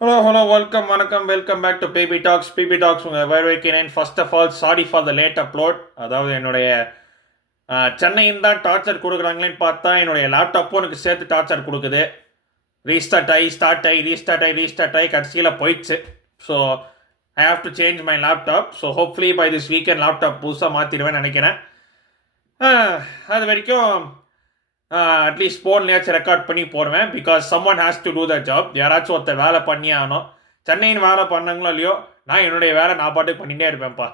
Hello, welcome back to PB Talks. PB Talks உங்கள் வரவேற்கிறேன். First of all sorry for the late upload. அதாவது என்னுடைய சென்னையின் தான் டார்ச்சர் கொடுக்குறாங்களேன்னு பார்த்தா என்னுடைய லேப்டாப்பும் எனக்கு சேர்த்து டார்ச்சர் கொடுக்குது. ரீஸ்டார்ட் ஆகி கடைசியில் போயிடுச்சு. So I have to change my laptop. So hopefully by this weekend laptop புதுசாக மாற்றிடுவேன்னு நினைக்கிறேன். அது வரைக்கும் அட்லீஸ்ட் ஃபோன்லேயாச்சும் ரெக்கார்ட் பண்ணி போடுவேன். Because someone has to do the job. யாராச்சும் ஒருத்தர் வேலை பண்ணியே ஆகணும். சென்னையின் வேலை பண்ணாங்களோ இல்லையோ, நான் என்னுடைய வேலை நான் பாட்டுக்கு பண்ணிகிட்டே இருப்பேன்ப்பா.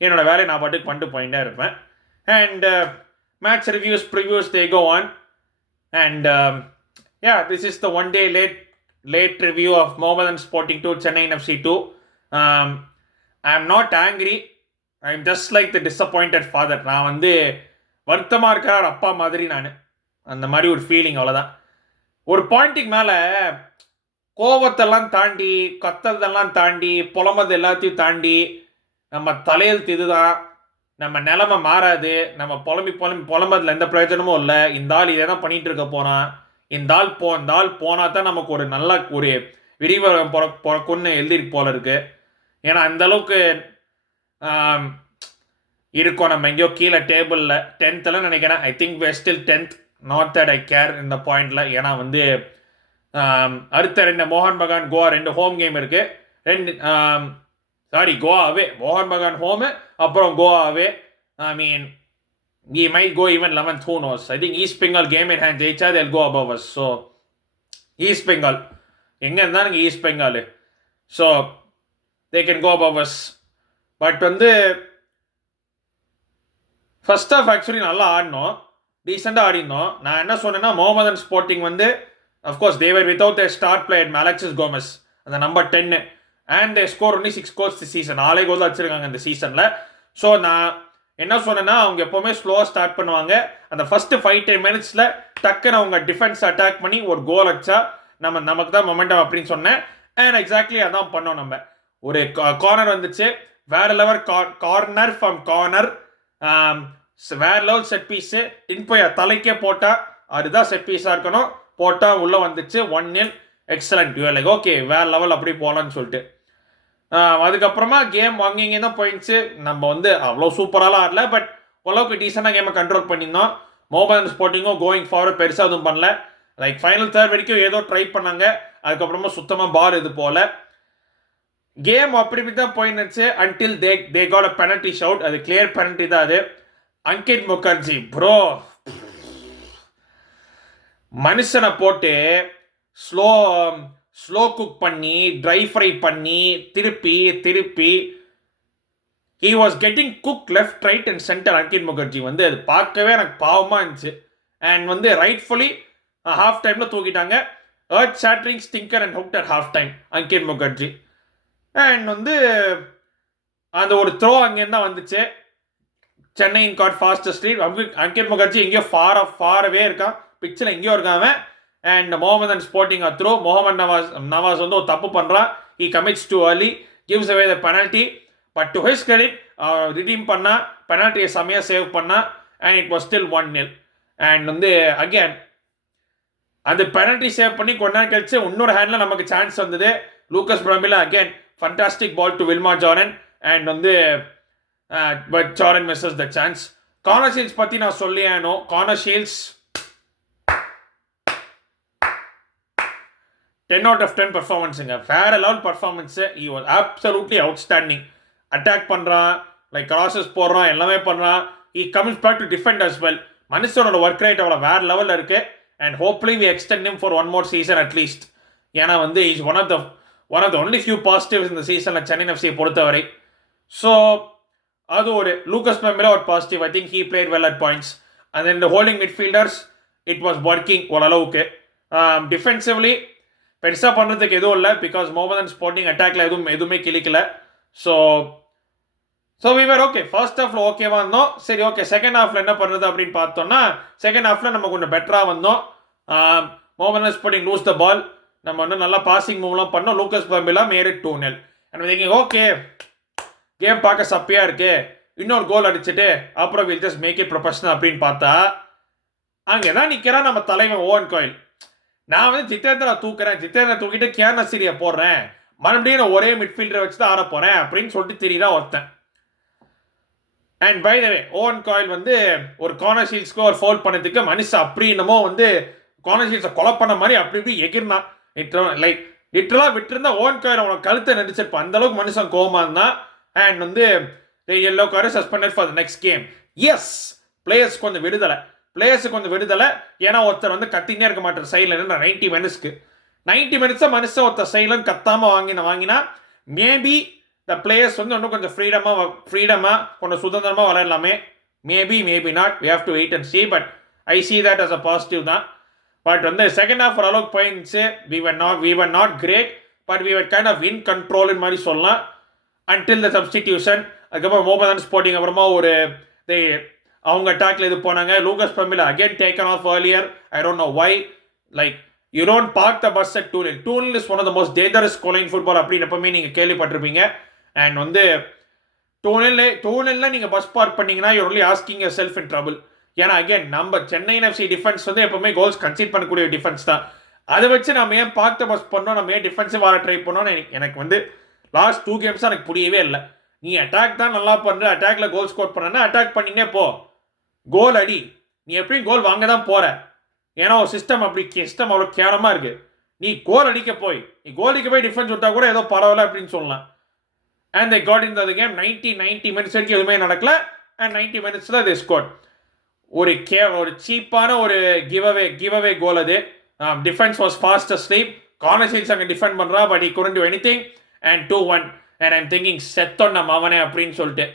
என்னோடய வேலையை நான் பாட்டுக்கு பண்ணிட்டு போயிட்டே இருப்பேன். And match reviews, previews they go on. And this is the one day late review of Mohammedan Sporting 2 Chennai FC 2. I am not angry. I am just like the disappointed father. நான் வந்து வருத்தமாக இருக்கிறார் அப்பா மாதிரி நான். அந்த மாதிரி ஒரு ஃபீலிங், அவ்வளோதான். ஒரு பாயிண்ட்டுக்கு மேலே கோபத்தெல்லாம் தாண்டி, கத்தறதெல்லாம் தாண்டி, புலம்பது எல்லாத்தையும் தாண்டி, நம்ம தலையெழுத்து இதுதான், நம்ம நிலைமை மாறாது, நம்ம புலம்பதில் எந்த பிரயோஜனமும் இல்லை, இந்த ஆள் இதை தான் பண்ணிகிட்டு இருக்க போகிறான், இந்த ஆள் போனால் தான் நமக்கு ஒரு நல்ல ஒரு விரிவரம் பிறக்குன்னு எழுதிட்டு போல இருக்கு. ஏன்னா அந்த அளவுக்கு இருக்கோம் நம்ம எங்கேயோ கீழே டேபிளில் 10th நினைக்கிறேன். I think we're still 10th. Not that I care இந்த பாயிண்டில். ஏன்னா வந்து அடுத்த 2 மோகன் பகான் கோவா 2 ஹோம் கேம் இருக்குது. கோவா அவே, மோகன் பகான் ஹோமு, அப்புறம் கோவா அவே. ஐ மீன் we might go even 11th, who knows. I think East Bengal game in hand ஜெயிச்சா they'll go above us. So East Bengal எங்கே இருந்தால் நீங்கள் East Bengal, so they can go above us. But வந்து first of actually நல்லா ஆடினோம், டீசெண்டாக ஆடினோம். நான் என்ன சொன்னேன்னா, Mohammedan Sporting வந்து of course they were without a star player Alexis Gomes, அந்த number 10, and they score only 6 goals the season. 4 goal தான் வச்சுருக்காங்க இந்த சீசனில். ஸோ நான் என்ன சொன்னேன்னா, அவங்க எப்போவுமே ஸ்லோவாக ஸ்டார்ட் பண்ணுவாங்க. அந்த ஃபஸ்ட்டு 5-10 minutesல டக்குன்னு அவங்க டிஃபென்ஸ் அட்டாக் பண்ணி ஒரு கோல் அடிச்சா நமக்கு தான் மொமெண்டம் அப்படின்னு சொன்னேன். அண்ட் எக்ஸாக்ட்லி அதான் பண்ணோம். நம்ம ஒரு கார்னர் வந்துச்சு, வேற லெவல் கார்னர் ஃப்ரம் கார்னர், வேற லெவல் செட் பீஸு போய் தலைக்கே போட்டால் அதுதான் செட் பீஸாக இருக்கணும். போட்டால் உள்ளே வந்துச்சு 1-0. எக்ஸலண்ட். லைக் ஓகே, வேற லெவல் அப்படி போகலான்னு சொல்லிட்டு அதுக்கப்புறமா கேம் வாங்கிங்க தான் போயிடுச்சு. நம்ம வந்து அவ்வளோ சூப்பராலாம் ஆடல, பட் ஓரளவுக்கு டீசெண்டாக கேமை கண்ட்ரோல் பண்ணியிருந்தோம். Mohammedan Sportingகும் கோயிங் ஃபார்வர்ட் பெருசாக எதுவும் பண்ணல. லைக் ஃபைனல் தேர்ட் வரைக்கும் ஏதோ ட்ரை பண்ணாங்க, அதுக்கப்புறமா சுத்தமாக பார் இது போல கேம் அப்படி தான் போயிடுச்சு. Until they got a penalty shout. அது கிளியர் பெனல்டி தான் அது. அங்கித் முகர்ஜி ப்ரோ மனுஷனை போட்டு ஸ்லோ குக் பண்ணி, ட்ரை ஃப்ரை பண்ணி, திருப்பி he was getting cooked left, right and center. Ankit Mukherjee வந்து அது பார்க்கவே எனக்கு பாவமாக இருந்துச்சு. அண்ட் வந்து ரைட்ஃபுல்லி ஹாஃப் டைமில் தூக்கிட்டாங்க. Earth shattering stinger and out at half time Ankit Mukherjee. And வந்து அந்த ஒரு த்ரோ அங்கேருந்து தான் வந்துச்சு. சென்னையின் got fastest lead. Ankit Mukherjee எங்கேயோ ஃபாரவே இருக்கான், பிச்சில் எங்கேயோ இருக்கான். And Mohammedan Sporting throw Mohammed Nawaz வந்து ஒரு தப்பு பண்ணுறான். he commits too early, gives away the penalty. But to his credit redeem பண்ணா, பெனால்ட்டியை செம்மையாக சேவ் பண்ணா, and it was still 1-0. And வந்து அகேன் அந்த பெனால்ட்டி சேவ் பண்ணி கொஞ்ச நேரம் கழிச்சு இன்னொரு ஹேண்டில் நமக்கு சான்ஸ் வந்தது. Lucas Brambilla again fantastic ball to Wilmar Jordan. And வந்து but Jordan misses the chance. Connor Shields பற்றி நான் சொல்லியானோ, கார்னர் ஷீல்ட்ஸ் 10 out of 10 பர்ஃபார்மன்ஸுங்க. வேற level performance. he was absolutely outstanding. Attack பண்ணுறான், லைக் கிராசஸ் போடுறான், எல்லாமே பண்ணுறான். he comes back to defend as well. மனுஷனோட ஒர்க் ரேட் அவ்வளோ வேற லெவலில் இருக்குது. And hopefully we extend him for one more season at least. ஏன்னா வந்து is one of the only few positives இந்த சீசனில் சென்னை எஃப்சியை பொறுத்தவரை. ஸோ அது ஒரு லூக்கஸ் மெமிலா ஒரு positive. I think he played well at points. and then the holding midfielders, it was working ஓரளவுக்கு. Defensively பெருசாக பண்ணுறதுக்கு எதுவும் இல்லை, பிகாஸ் Mohammedan Sporting அட்டாக்ல எதுவுமே கிளிக்கல. So we were okay. First ஹாஃப்ல ஓகேவா இருந்தோம். சரி ஓகே, செகண்ட் ஹாஃப்ல என்ன பண்ணுறது அப்படின்னு பார்த்தோம்னா, செகண்ட் ஹாஃப்ல நம்ம கொஞ்சம் பெட்டராக வந்தோம். Mohammedan Sporting lose the ball. நம்ம இன்னும் நல்லா பாசிங் மூவ்லாம் பண்ணோம். Lucas Brambilla made it 2-0. And thinking okay, game பார்க்க சப்பையாக இருக்கு, இன்னொரு கோல் அடிச்சுட்டு அப்புறம் will just make it professional அப்படின்னு பார்த்தா, அங்கே தான் நிற்கிறான் நம்ம தலைவன் ஓவன் கோயில். நான் வந்து ஜிதேந்திரா தூக்குறேன், ஜிதேந்திரா தூக்கிட்டு கேன் நசீரியை போடுறேன், மறுபடியும் நான் ஒரே மிட்ஃபீல்டரை வச்சு தான் ஆட போறேன் அப்படின்னு சொல்லிட்டு தெரியுதா ஒருத்தன். And by the way Owen Coyle வந்து ஒரு கார்னர் ஷீல்ஸ்க்கு ஒரு ஃபோல் பண்ணதுக்கு மனுஷன் அப்படி என்னமோ வந்து கார்னர் ஷீல்ஸை கொலை பண்ண மாதிரி அப்படி இப்படி எகிர்னான். லைக் லிட்டரலாக விட்டுருந்தா ஓவன் காயில் அவனை கழுத்தை நடிச்சிருப்பான். அந்த அளவுக்கு மனுஷன் கோவமா இருந்தான். அண்ட் வந்து yellow card suspended for the next game. Yes, players கொஞ்சம் விடுதலை. ஏன்னா ஒருத்தர் வந்து கத்தினே இருக்க மாட்டார் சைடில் இருந்து 90 மினிட்ஸ்க்கு. 90 மினிட்ஸாக மனுஷன் ஒருத்தர் சைடில் கத்தாமல் வாங்கினா மேபி த பிளேயர்ஸ் வந்து இன்னும் கொஞ்சம் ஃப்ரீடமாக கொஞ்சம் சுதந்திரமாக விளையாடலாமே. Maybe not, we have to wait and see. But I see that as a positive தான். பட் வந்து செகண்ட் ஹாஃப் ஓரளவுக்கு போயிருந்துச்சு. We were not great, but we were kind of in கண்ட்ரோல்னு மாதிரி சொல்லலாம் அன்டில் த சப்ஸ்டிடியூஷன். அதுக்கப்புறம் மோபதான் sporting அப்புறமா ஒரு அவங்க அட்டாக்ல இது போனாங்க. லூகஸ் பமிலா again taken off earlier. I don't know why. Like you don't park the bus at 2-0. 2-0 is one of the most dangerous goal in football அப்படின்னு எப்பவுமே நீங்க கேள்விப்பட்டிருப்பீங்க. அண்ட் வந்து 2-0 நீங்க பஸ் பார்க் பண்ணீங்கன்னா you're only asking yourself in trouble. ஏன்னா again நம்ம Chennai FC defence வந்து எப்பவுமே கோல்ஸ் கன்சீட் பண்ணக்கூடிய டிஃபென்ஸ் தான். அதை வச்சு நம்ம ஏன் பார்க் த பஸ் பண்ணோம், நம்ம ஏன் டிஃபென்சிவ் ஆட ட்ரை பண்ணோம்னு எனக்கு வந்து லாஸ்ட் 2 games எனக்கு புரியவே இல்லை. நீ அட்டாக் தான் நல்லா பண்ற, அட்டாக்ல கோல் ஸ்கோர் பண்ணனா அட்டாக் பண்ணினே போ, கோல் அடி. நீ எப்படியும் கோல் வாங்க தான் போற. ஏன்னா ஒரு சிஸ்டம் அவ்வளோ கேவலமா இருக்கு. நீ கோல் அடிக்க போய் டிஃபென்ஸ் விட்டா கூட ஏதோ பரவாயில்ல அப்படின்னு சொல்லலாம். And they got into the game. 90 minutes வரைக்கும் எதுவுமே நடக்கல. அண்ட் 90 மினிட்ஸ்ல they scored. ஒரு சீப்பான ஒரு கிவ் அவே கோல் அது. Defence was fast asleep. Corner Shields அங்கே டிஃபெண்ட் பண்றா, but he couldn't do anything. And 2-1. And I'm thinking செத்தோம் நம்ம அவனே அப்படின்னு சொல்லிட்டு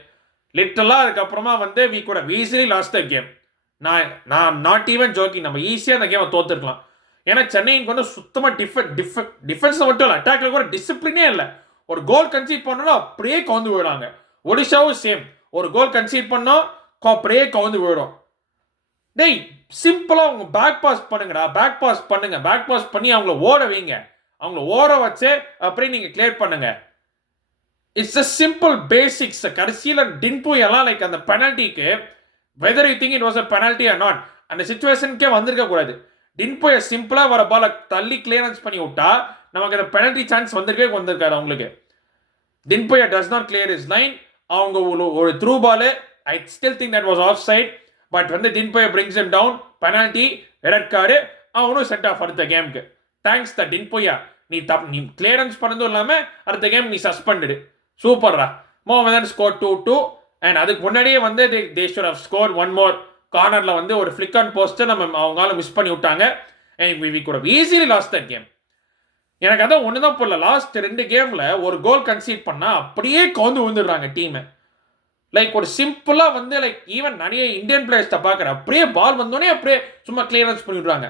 லிட்டரலாக அதுக்கப்புறமா வந்து we could have easily lost the game. நான் நாட் ஈவன் ஜோக்கிங், நம்ம ஈஸியாக அந்த கேமை தோத்துருக்கலாம். ஏன்னா சென்னைக்கு வந்து சுத்தமாக டிஃபென்ஸ் மட்டும் இல்லை, அட்டாக்ல கூட டிசிப்ளினே இல்லை. ஒரு கோல் கன்சீட் பண்ணோம்னா அப்படியே கவுந்து போயிடுவாங்க. ஒடிஷாவும் சேம், ஒரு கோல் கன்சீட் பண்ணோம் அப்படியே கவுந்து போயிடும். டேய் சிம்பிளாக அவங்க பேக் பாஸ் பண்ணி அவங்கள ஓட வைங்க, அவங்கள ஓட வச்சு அப்படியே நீங்கள் கிளியர் பண்ணுங்க. It's a simple basics. கடைசியில் டின்பு எல்லாம் லைக் அந்த பெனல்ட்டிக்கு whether you think it was a penalty or not, அந்த சிச்சுவேஷனுக்கே வந்திருக்க கூடாது. டின்போயை சிம்பிளாக வர பால தள்ளி கிளியரன்ஸ் பண்ணி விட்டா நமக்கு அந்த பெனல்ட்டி சான்ஸ் வந்திருக்காது அவங்களுக்கு. டின்போயா does not clear his line. அவங்க ஒரு through ball, I still think that was offside. But வந்து டின்போயா brings him down, penalty, red card, அவனும் சென்ட் ஆஃப் அடுத்த கேமுக்கு. தேங்க்ஸ் த டின்போயா, நீ கிளியரன்ஸ் பண்ணதும் இல்லாமல் அடுத்த கேம் நீ சஸ்பெண்டடு. சூப்பர்ரா. மோஹமதன் ஸ்கோர் 2-2. அண்ட் அதுக்கு முன்னாடியே வந்து they should have scored one more. கார்னரில் வந்து ஒரு ஃபிளிக் ஆன் போஸ்ட்டை அவங்களால மிஸ் பண்ணி விட்டாங்க. and we could have easily lost that game. எனக்கு அதான் ஒன்று தான் போடல, லாஸ்ட் 2 கேமில் ஒரு கோல் கன்சீட் பண்ணால் அப்படியே கவுந்து விழுந்துடுறாங்க டீமை. லைக் ஒரு சிம்பிளாக வந்து லைக் ஈவன் நிறைய இந்தியன் பிளேயர்ஸ்ட பார்க்குறேன், அப்படியே பால் வந்தோடனே அப்படியே சும்மா கிளியரன்ஸ் பண்ணிவிடுறாங்க.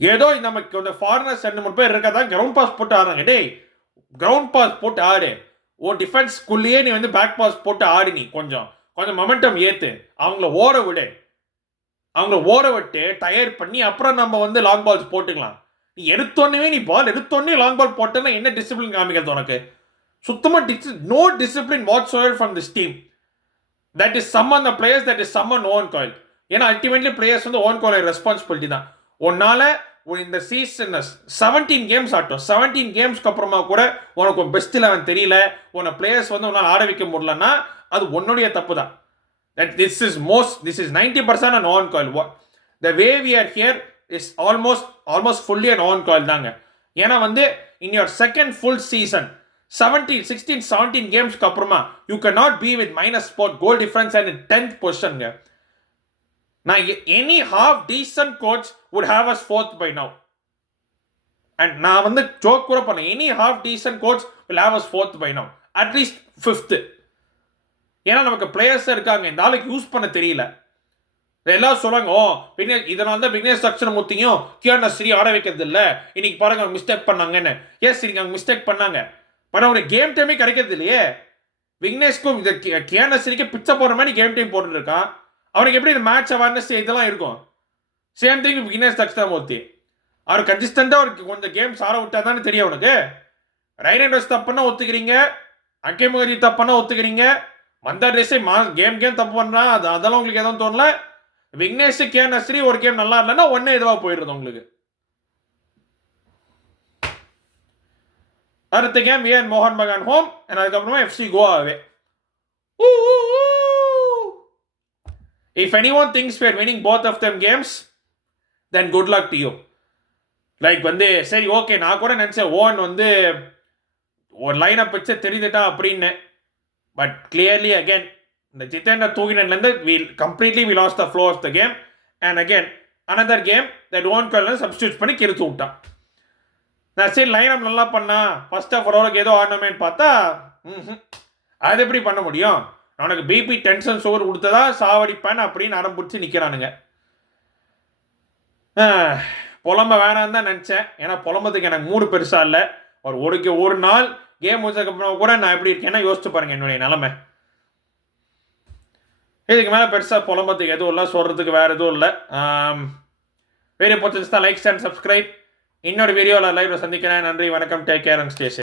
ஏதோ நமக்கு இந்த ஃபாரினர்ஸ் 2-3 பேர் இருக்கதான் கிரவுண்ட் பாஸ் போட்டு ஆடுறாங்க. டேய் கிரவுண்ட் பாஸ் போட்டு ஆடு, ஓ டிஃபென்ஸ்குள்ளேயே நீ வந்து பேக் பாஸ் போட்டு ஆடு, நீ கொஞ்சம் மொமெண்டம் ஏற்று அவங்கள ஓட விட்டு டயர் பண்ணி அப்புறம் நம்ம வந்து லாங் பால்ஸ் போட்டுக்கலாம். நீ பால் எடுத்தோடனே லாங் பால் போட்டேன்னா என்ன டிசிப்ளின் காமிக்கிறது உனக்கு? சுத்தமாக no discipline whatsoever from this team. That is summon the players, that is summon Owen Coyle. ஏன்னா அல்டிமேட்லி பிளேயர்ஸ் வந்து ஓவன் காயில் ரெஸ்பான்சிபிலிட்டி தான். உன்னால இந்த சீசன் 17 கேம்ஸ் ஆட்டும், 17 கேம்ஸ்க்கு அப்புறமா கூட உனக்கு பெஸ்ட் 11 தெரியல, உன பிளேயர்ஸ் வந்து உன்னால் ஆட வைக்க முடியலன்னா அது உன்னுடைய தப்பு தான். This is 90% an on coil. The way we are here is almost fully an on coil தாங்க. ஏன்னா வந்து in your second full season 16-17 கேம்ஸ்க்கு அப்புறமா you cannot be with -4 goal difference and in 10th position. Now any half decent coach would have us 4th by now. And நான் வந்து joke கூட பண்ணேன், any half decent coach will have us 4th by now, at least 5th. ஏன்னா நமக்கு players இருக்காங்க, இந்த ஆளுக்கு use பண்ண தெரியல. எல்லாம் சொல்லுவாங்க, இதனால தான் விக்னேஷ் அக்ஷரமூர்த்தியும் கியான் நஸ்ரி ஆட வைக்கிறது இல்லை, இன்னைக்கு பாருங்க அவங்க மிஸ்டேக் பண்ணாங்கன்னு. எஸ் இன்னைக்கு அவங்க மிஸ்டேக் பண்ணாங்க, பட் அவங்களுக்கு கேம் டைமே கிடைக்கிறது இல்லையே. விக்னேஷ்க்கும் கியான் நஸ்ரிக்கு பிச்சை போடுற மாதிரி கேம் டைம் போட்டுட்டு இருக்கான். அவனுக்கு எப்படி இந்த மேட்ச் அவேர்னஸ் இதெல்லாம் இருக்கும்? சேம் திங் விக்னேஷ் தக்ஷணாமூர்த்தி, அவர் கன்சிஸ்டண்டாக அவருக்கு கொஞ்சம் கேம்ஸ் ஆட விட்டா தானே தெரியும் அவனுக்கு. ரைட் ஹேண்ட் வச்சு தப்புன்னா ஒத்துக்கிறீங்க, அங்கே முகரி தப்புன்னா ஒத்துக்கிறீங்க, மந்தா டேஸே கேம் தப்பு பண்ணுறான், அதெல்லாம் உங்களுக்கு எதுவும் தோணல. விக்னேஷ் கியான் நஸ்ரி ஒரு கேம் நல்லா இல்லைன்னா ஒன்னே இதுவாக போயிடுறது உங்களுக்கு. அடுத்த கேம் விஎன் மோகன் பகான் ஹோம், அதுக்கப்புறமா FC Goa away. If anyone thinks we are winning both of them games, then good luck to you. Like வந்து சரி ஓகே, நான் கூட நினச்சேன் ஓன் வந்து ஒரு லைனப் வச்சு தெரிஞ்சுட்டா அப்படின்னு. பட் கிளியர்லி அகேன் இந்த ஜிதேந்திர தூக்கினதுலேருந்து we lost the flow of the game. And again another game that Owen Coyle substitute பண்ணி கிறுத்து விட்டான். நான் சரி லைனப் நல்லா பண்ணா ஃபர்ஸ்ட் ஆஃப் ஓவருக்கு ஏதோ ஆடணுமேன்னு பார்த்தா அது எப்படி பண்ண முடியும்? அவனுக்கு பிபி டென்ஷன் சுகர் கொடுத்ததா சாவடிப்பேன் அப்படின்னு ஆரம்பிச்சு நிற்கிறானுங்க. புலம்ப வேணான்னு தான் நினச்சேன். ஏன்னா புலம்புறதுக்கு எனக்கு மூடு பெருசாக இல்லை. ஒரு நாள் கேம் முடிச்சதுக்கப்புறம் கூட நான் எப்படி இருக்கேன்னா யோசிச்சு பாருங்க என்னுடைய நிலைமை. இதுக்கு மேலே பெருசாக புலம்புறதுக்கு எதுவும் இல்லை, சொல்கிறதுக்கு வேறு எதுவும் இல்லை. வீடியோ பிடிச்சிருந்தா லைக் அண்ட் சப்ஸ்கிரைப். இன்னொரு வீடியோவில் லைவ்ல சந்திக்கிறேன். நன்றி, வணக்கம், take care and stay safe.